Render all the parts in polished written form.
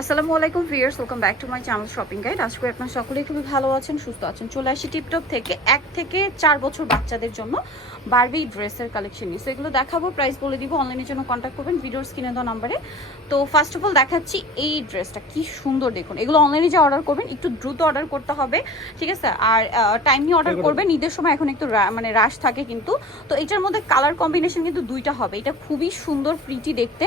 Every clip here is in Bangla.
আসসালামু আলাইকুম viewers, welcome back to my channel shopping guide. আশা করি আপনারা সকলেই খুবই ভালো আছেন, সুস্থ আছেন। চলে আসি টিপটপ থেকে 1 থেকে 4 বছর বাচ্চাদের জন্য বারবি ড্রেসের কালেকশন নিয়ে। সো এগুলো দেখাবো, প্রাইস বলে দিব, অনলাইনের জন্য কন্ট্যাক্ট করবেন ভিডিওর স্ক্রিনে দেওয়া নাম্বারে। তো ফার্স্ট অফ অল দেখাচ্ছি এই ড্রেসটা, কি সুন্দর দেখুন। এগুলো অনলাইনে যে অর্ডার করবেন একটু দ্রুত অর্ডার করতে হবে, ঠিক আছে? আর টাইম নিয়ে অর্ডার করবেন, ঈদের সময় এখন একটু মানে রাশ থাকে কিন্তু। তো এটার মধ্যে কালার কম্বিনেশন কিন্তু দুইটা হবে। এটা খুবই সুন্দর, প্রিটি দেখতে।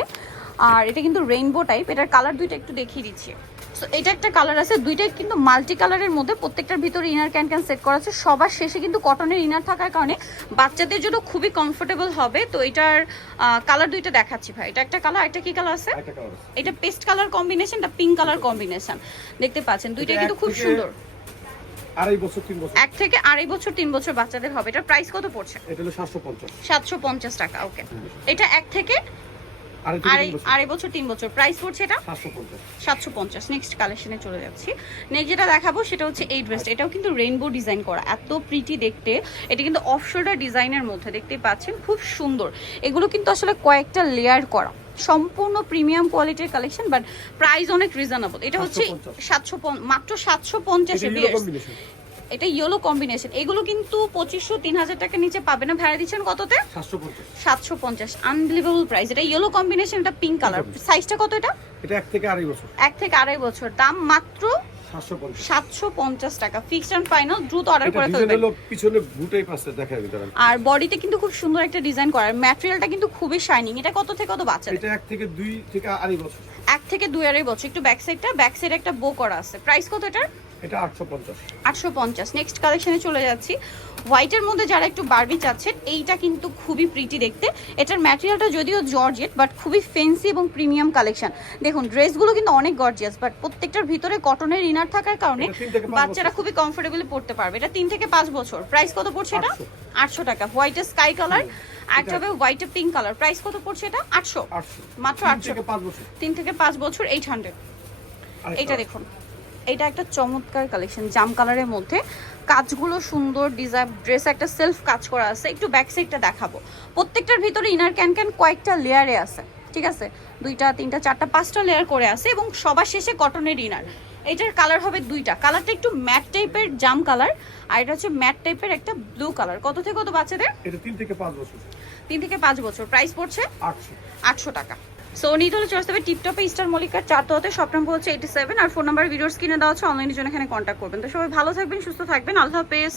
আর এটা কিন্তু রেইনবো টাইপ, এটার কালার দুইটা একটু দেখিয়ে দিচ্ছি। সো এটা একটা কালার আছে, দুইটাই কিন্তু মাল্টি কালারের মধ্যে, প্রত্যেকটার ভিতরে ইনার ক্যান সেট করা আছে। সবার শেষে কিন্তু কটনের ইনার থাকার কারণে বাচ্চাদের জন্য খুবই কমফোর্টেবল হবে। তো এটার কালার দুইটা দেখাচ্ছি ভাই। এটা একটা কালার, একটা কি কালার আছে? এটা পেস্ট কালার কম্বিনেশন, এটা পিঙ্ক কালার কম্বিনেশন। দেখতে পাচ্ছেন দুইটাই কিন্তু খুব সুন্দর। 1 থেকে 2.5 বছর 3 বছর বাচ্চাদের হবে। এটার প্রাইস কত পড়ছে? এটা হলো 750 টাকা। ওকে, এটা 1 থেকে 2.5 বছর 3 বছর, প্রাইস পড়ছে এটা 750। নেক্সট কালেকশনে চলে যাচ্ছি। নেক্সট যেটা দেখাবো সেটা হচ্ছে এই ড্রেসটা। এটাও কিন্তু রেইনবো ডিজাইন করা, এত প্রিটি দেখতে। এটা কিন্তু অফ শোল্ডার ডিজাইনের মধ্যে, দেখতেই পাচ্ছেন খুব সুন্দর। এগুলো কিন্তু আসলে কয়েকটা লেয়ার করা, সম্পূর্ণ প্রিমিয়াম কোয়ালিটির কালেকশন, বাট প্রাইস অনেক রিজনেবল। এটা হচ্ছে 750, মাত্র 750 এ। এটা ইয়েলো কম্বিনেশন। এগুলো কিন্তু 2500-3000 টাকার নিচে পাবে না। ভাড়া দিচ্ছেন কততে? 750। Unbelievable price. এটা ইয়েলো কম্বিনেশন, এটা পিঙ্ক কালার। সাইজটা কত এটা? এটা 1 থেকে 2.5 বছর। 1 থেকে 2.5 বছর, দাম মাত্র 750 টাকা। ফিক্সড এন্ড ফাইনাল, দ্রুত অর্ডার করে ফেলবেন। এটা পিছনে বুটাই পাশে দেখাই দিতে পারেন। আর বডিতে কিন্তু খুব সুন্দর একটা ডিজাইন করা, ম্যাটেরিয়ালটা কিন্তু খুবই শাইনিং। এটা কত থেকে কত বাচ্চা? এটা 1 থেকে 2 থেকে 2.5 বছর। 1 থেকে 2.5 বছর। একটু ব্যাক সাইডে একটা বো করা আছে। প্রাইস কত এটার? এটা 850। 850। নেক্সট কালেকশনে চলে যাচ্ছি। হোয়াইটের মধ্যে যারা একটু বারবি চাচ্ছেন, এইটা কিন্তু খুবই প্রিটি দেখতে। এটার ম্যাটেরিয়ালটা যদিও জর্জেট, বাট খুবই ফেন্সি এবং প্রিমিয়াম কালেকশন। দেখুন ড্রেসগুলো কিন্তু অনেক গর্জিয়াস, বাট প্রত্যেকটার ভিতরে কটনের ইনার থাকার কারণে বাচ্চারা খুবই কমফোর্টেবলি পড়তে পারবে। এটা 3 থেকে 5 বছর। প্রাইস কত পড়ছে এটা? 800 টাকা। হোয়াইটে স্কাই কালার, একটা হবে হোয়াইটে পিঙ্ক কালার। প্রাইস কত পড়ছে এটা? 800। মাত্র 800। 3 থেকে 5 বছর 800। এইটা দেখুন, এটা একটা চমৎকার কালেকশন, জাম কালারের মধ্যে। কাজগুলো সুন্দর, ডিজাইন ড্রেস একটা সেলফ কাজ করা আছে। একটু ব্যাক সাইডটা দেখাবো। প্রত্যেকটার ভিতরে ইনার ক্যান কয়েকটা লেয়ারে আছে, ঠিক আছে? 2টা 3টা 4টা 5টা লেয়ার করে আছে, এবং সবার শেষে কটনের ইনার। এটার কালার হবে দুইটা। কালারটা একটু ম্যাট টাইপের জাম কালার, আর এটা হচ্ছে ম্যাট টাইপের একটা ব্লু কালার। কত থেকে কত বাচ্চাদের? এটা 3 থেকে 5 বছর। 3 থেকে 5 বছর। প্রাইস পড়ছে 800 টাকা। সো নিতে হলে চলে আসতে টিপটপে ইস্টার মল্লিকার 4 শপ নম্বর হচ্ছে 87, আর ফোন নাম্বার ভিডিওর স্ক্রিনে দেওয়া আছে। অনলাইনের জন্য এখানে কন্ট্যাক্ট করবেন। তো সবাই ভালো থাকবেন, সুস্থ থাকবেন। আল্লাহ হাফেজ।